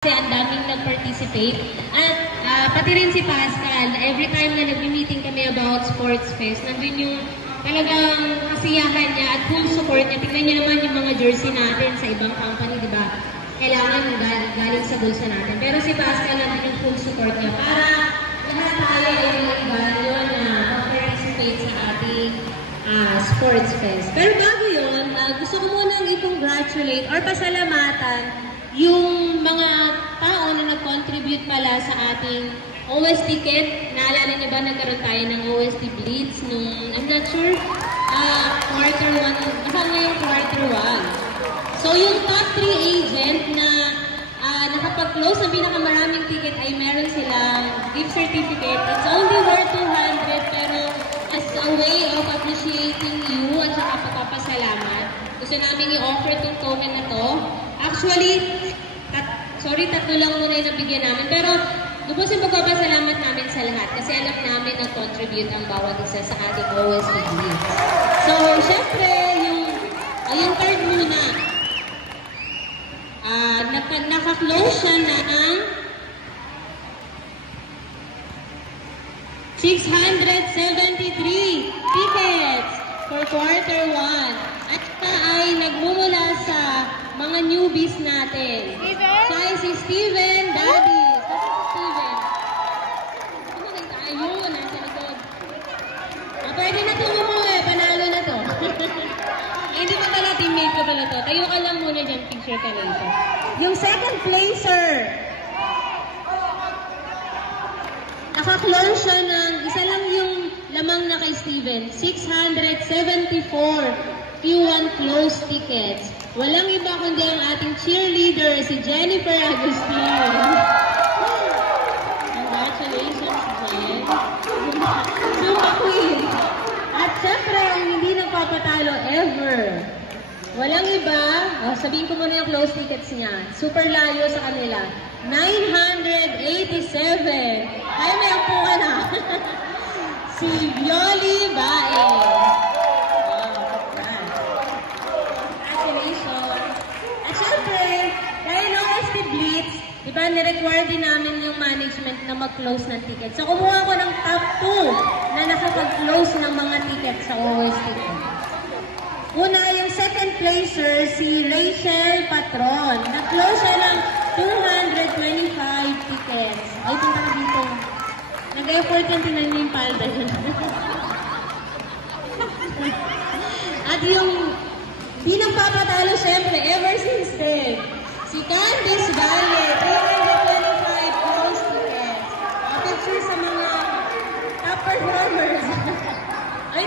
Kasi ang daming nag-participate. At pati rin si Pascal, every time na nag-meeting kami about Sports Fest, nandun yung talagang kasiyahan niya at full support niya. Tingnan niyo naman yung mga jersey natin sa ibang company, di ba? Kailangan galing sa bulsa natin. Pero si Pascal, nandun yung full support niya para lahat tayo ay mag-value na mag-participate sa ating Sports Fest. Pero bago yun, gusto ko munang i-congratulate or pasalamatan yung mga tao na nag-contribute pala sa ating OS ticket. Naalala niyo ba nagkaroon tayo ng OST Blitz nung, I'm not sure, quarter 1, baka ngayong quarter 1. So yung top 3 agent na nakapag-close ng pinakamaraming ticket ay meron silang gift certificate. It's only worth 200 pero as a way of appreciating you at saka pagpapasalamat, gusto namin i-offer itong token na to. Actually, tatlo lang muna yung nabigyan namin. Pero, lubos yung pagpapasalamat namin sa lahat kasi alam namin na contribute ang bawat isa sa ating OST Blitz. So, syempre, yung card muna. Naka-close siya na ng 673 tickets for quarter 1. At siya ay nagmumula sa mga newbies natin. Siya ay si Steven Daddy. Steven. Kumagay tayo. Nasa likod. Pwede na ito umuwi. Panalo na to. Hindi pa pala teammate ko pala to. Tayo ka lang muna dyan. Picture ka lang ito. Yung second placer. Naka-close siya ng isa lang yung lamang na kay Steven. 674 Q1 close tickets. Walang iba kundi ang ating cheerleader, si Jennifer Agustin. Congratulations, Jen. Super queen. At syempre, ang hindi nagpapatalo ever. Walang iba, sabihin ko muna yung close tickets niya. Super layo sa kanila. 987. Ay, may ampo ka na. Si Violi Bae. Diba, nirequire din namin yung management na mag-close ng tickets. So, kumuha ko ng top 2 na nakapag-close ng mga tickets sa OS ticket. Una, yung second placer, si Rachel Patron. Nag-close siya ng 225 tickets. Ay, punta ka dito. Nag-effort yung tinan niyo yung palda. At yung di nagpapatalo, syempre, ever since then, si Candice Valle, 325 close tickets. Picture sa mga top performers. Ay,